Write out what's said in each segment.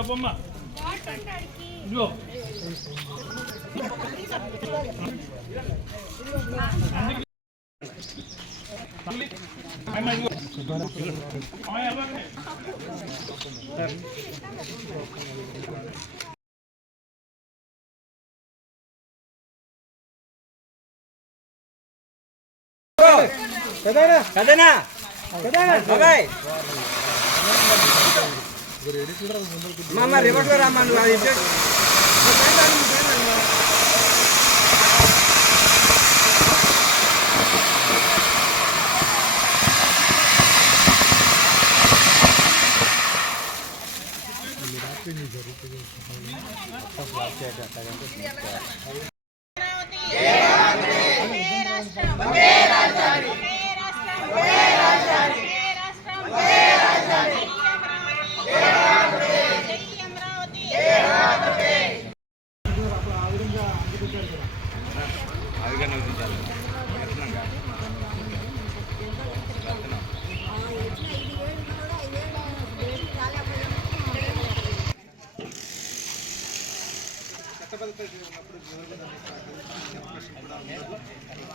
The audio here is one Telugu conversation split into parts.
బొమ్మ ఇదిగో మామ రివర్స్ లో రామ్మా నువ్వు అది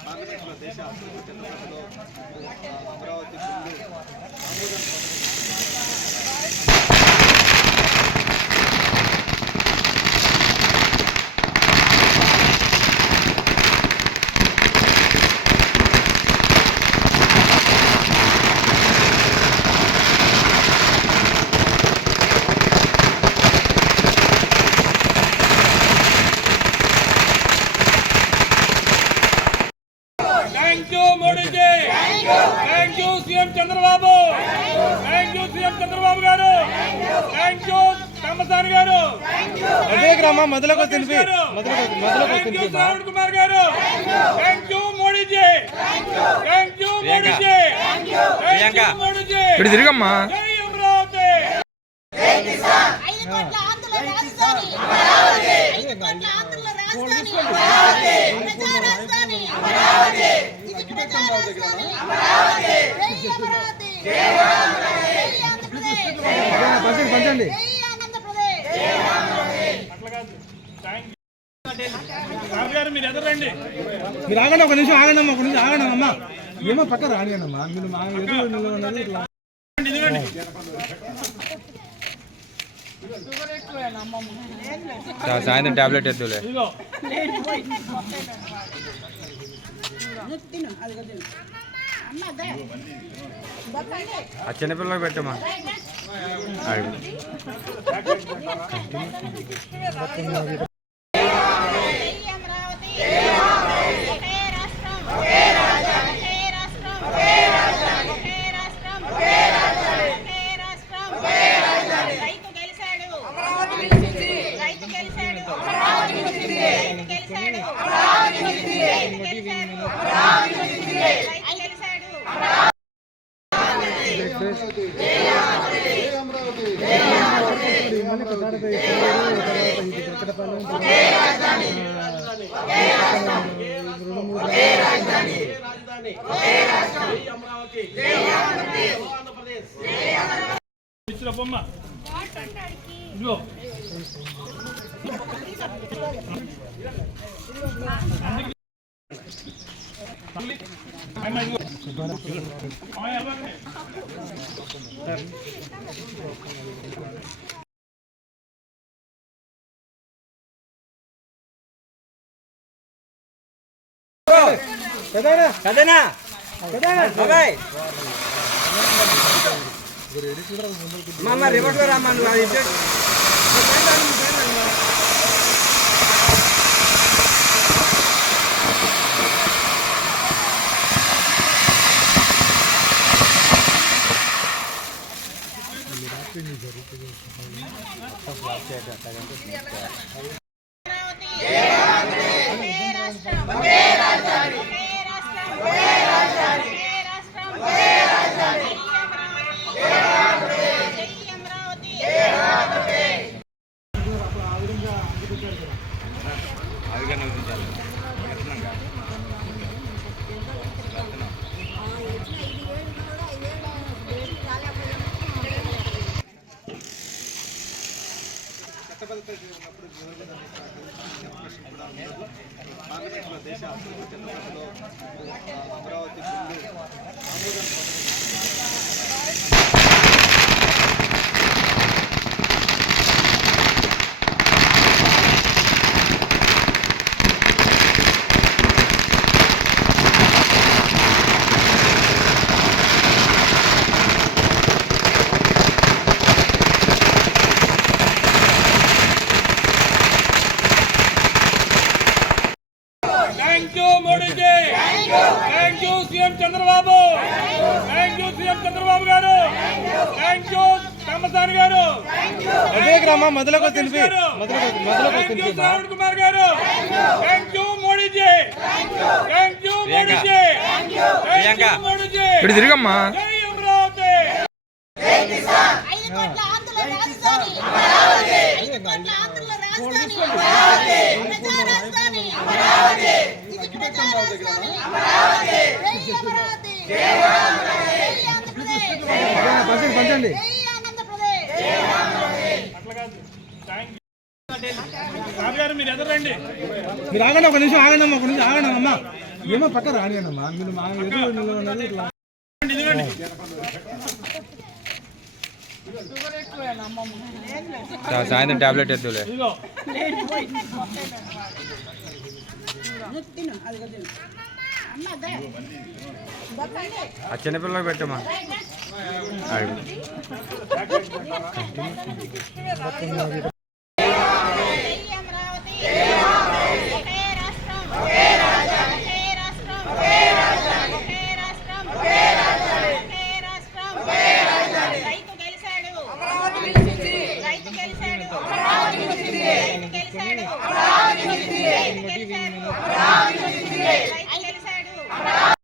పార్లమెంట్లో దేశ చట్టసభలో Amaravati CM Chandrababu thank you CM Chandrababu garu thank you Ramasani garu Shravan Kumar garu thank you Modiji thank you Modiji thank you Modiji ఇప్పుడు తిరిగమ్మా జై అమరావతి పంచండి మీరు ఎదురండి మీరు ఆగండి ఒక నిమిషం ఆగండి అమ్మా ఒక నిమిషం ఆగండి అమ్మా ఏమో పక్క రానియమ్మా మీరు మా సాయంత్రం టాబ్లెట్ ఎద్దులే ఆ చిన్నపిల్లలకు పెట్టమ్మా బొమ్మ ఇదిగో మామ రివర్స్ లో రామ్మా నువ్వు అది చట్టబద్ధత ఉన్నప్పుడు విభజనని సహకరించే అవకాశం కూడా ఉండదు. పార్లమెంట్లో దేశ చట్టసభలో అమరావతి బిల్లు ఆమోదం thank you Modiji, thank you CM Chandrababu, thank you CM Chandrababu garu, thank you Kammasani garu, అదే గ్రామ మొదలకు తినిపి thank you Shravan Kumar garu, thank you Modiji, thank you Modiji, thank you Modiji. ఇప్పుడు తిరిగమ్మా. జై అమరావతి. 5 కోట్ల ఆంధ్రుల రాజధాని అమరావతి. 5 కోట్ల ఆంధ్రుల రాజధాని అమరావతి. ప్రజా రాజధాని అమరావతి. ఇది ప్రజా రాజధాని అమరావతి. జై అమరావతి. జై అమరావతి. జై ఆంధ్రప్రదేశ్. పంచండి. జై ఆంధ్రప్రదేశ్. జై ఆంధ్రప్రదేశ్. Thank you. బాబు గారు మీరు ఎదురండి. మీరు ఆగండి, ఒక నిమిషం ఆగండి అమ్మా, ఒక నిమిషం ఆగండి అమ్మా. ఏమో పక్క రానియనమ్మా, మీరు మా ఎదురు నిలబడండి, ఇట్లా. ఇదిగోండి. సాయంత్రం టాబ్లెట్ ఎత్తులే ఇదిగో ఆ చిన్నపిల్లలకు పెట్టమ్మా. జై అమరావతి. ఒకే రాష్ట్రం. ఒకే రాజ్యం. ఒకే రాష్ట్రం. ఒకే రాజ్యం. ఒకే రాష్ట్రం. ఒకే రాజ్యం. ఒకే రాష్ట్రం. ఒకే రాజ్యం. రైతు గెలిచాడు. అమరావతి గెలిచింది. రైతు గెలిచాడు. అమరావతి గెలిచింది. రైతు గెలిచాడు. అమరావతి గెలిచింది. రైతు గెలిచాడు. అమరావతి గెలిచింది. రైతు గెలిచాడు. అమరావతి.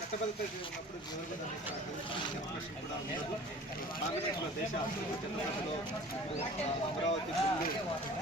చట్టబద్ధత ఉన్నప్పుడు విభజనని సహకరించే అవకాశం కూడా ఉండదు. పార్లమెంట్లో దేశ చట్టసభలో అమరావతి బిల్లు ఆమోదం